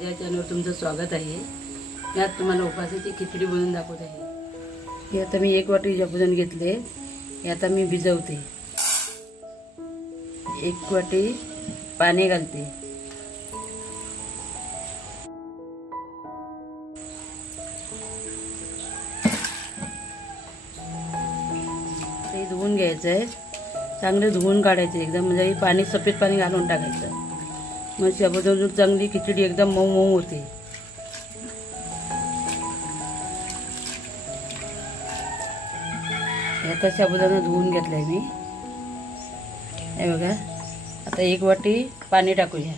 माझ्या चॅनलवर तुमचं स्वागत आहे। मी आज तुम्हाला उपासाची खिचडी बनवून दाखवत आहे। हे आता मी 1 वाटी साबुदाणे घेतले, हे आता मी भिजवते। 1 वाटी पाणी घालते। ते धुवून घ्यायचं आहे, चांगले धुवून काढायचे एकदम, म्हणजे पाणी सफेद पाणी घालून टाकायचं। मग साबुदाणा चांगली खिचडी एकदम मऊ मऊ होते। आता साबुदाणा धुवून घेतलाय मी, हे बघा। आता 1 वाटी पाणी टाकूया।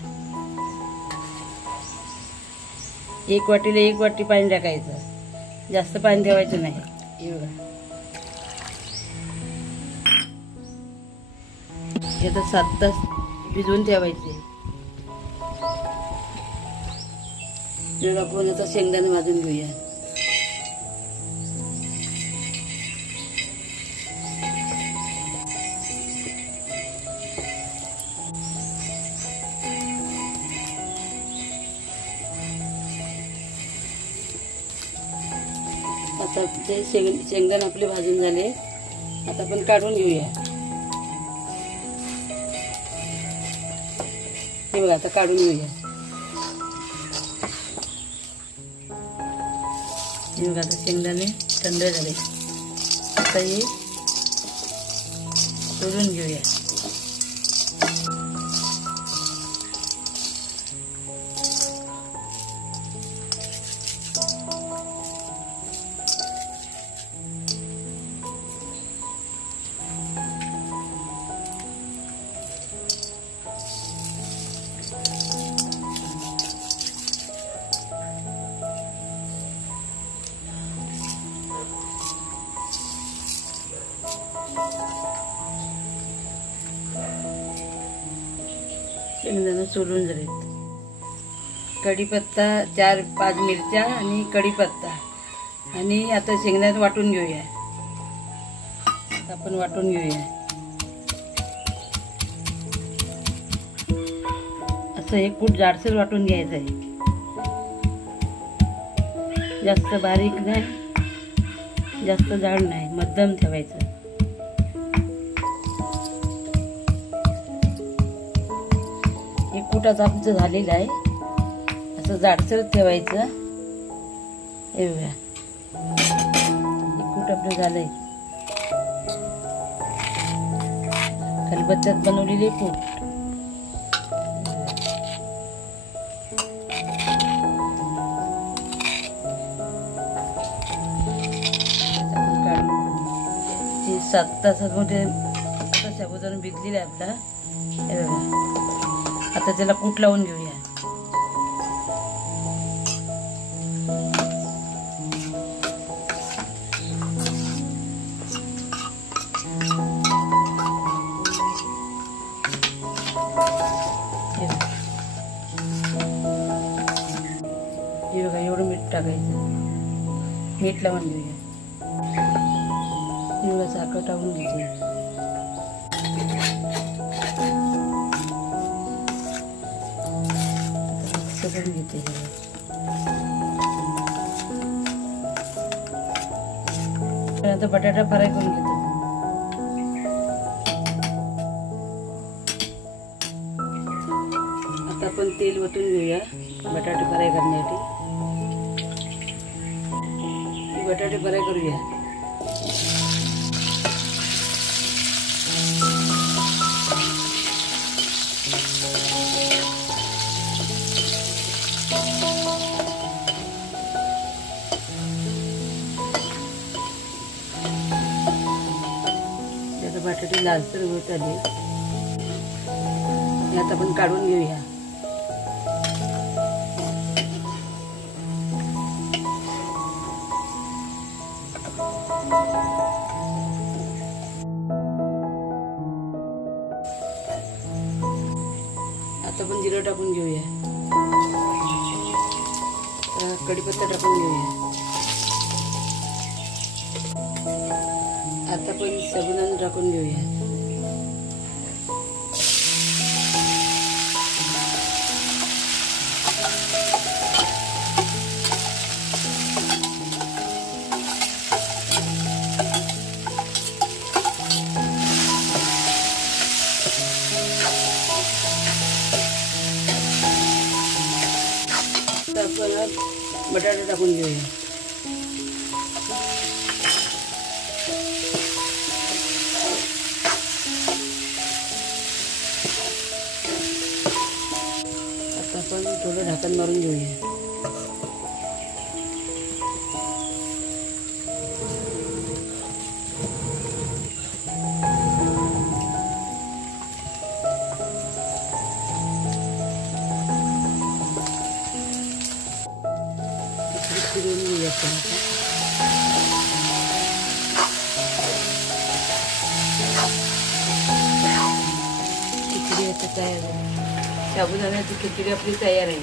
1 वाटीला 1 वाटी पाणी टाकायचं, जास्त पाणी ठेवायचं नाही। हे बघा, हे तर 7 तास भिजवून ठेवायचे। आपण आता शेंगदाणे भाजून घेऊया। आता ते शेंगदाणे आपले भाजून झाले, आता आपण काढून घेऊया। हे बघा, आता काढून घेऊया। हे बघा, आता शेंगदाणे थंड झाले, आता हे सोडून घेऊया। शेंगदाणे सोलून झाले। कढीपत्ता 4-5 मिरच्या आणि कढीपत्ता, आणि आता शेंगदाणे वाटून घेऊया। आता आपण वाटून घेऊया। असं एक कूट जाडसर वाटून घ्यायचं आहे, जास्त बारीक नाही, जास्त जाड नाही, मध्यम ठेवायचं। एक कुटाचं आमचं झालेलं आहे, असं जाडसर ठेवायचं। हे बघा, एक कूट आपलं झालंय। खलबत्त्यात बनवलेले कूट, काढून 7 तासामध्ये आता साबुदाणा भिजलेला आहे आपला। हे बघा, आता त्याला कूट लावून घेऊया। हे बघा, एवढं मीठ टाकायचं, मीठ लावून घेऊया। एवढं साखर टाकून घ्यायची। घेते आता बटाटा फ्राय करून घेतो। आता आपण तेल ओतून घेऊया बटाटे फ्राय करण्यासाठी। बटाटे फ्राय करूया। बटाटे लालसर होत आले, आता आपण काढून घेऊया। आता आपण जिरं टाकून घेऊया, कढीपत्ता टाकून घेऊया। आता पण साबुदाणा टाकून घेऊया। आपण बटाटे टाकून घेऊया. आता आपण थोडं झाकण मारून घेऊया. फिरवून घेऊया आपण आता. खिचडी आता तयार आहे. साबुदाण्याची खिचडी आपली तयार आहे.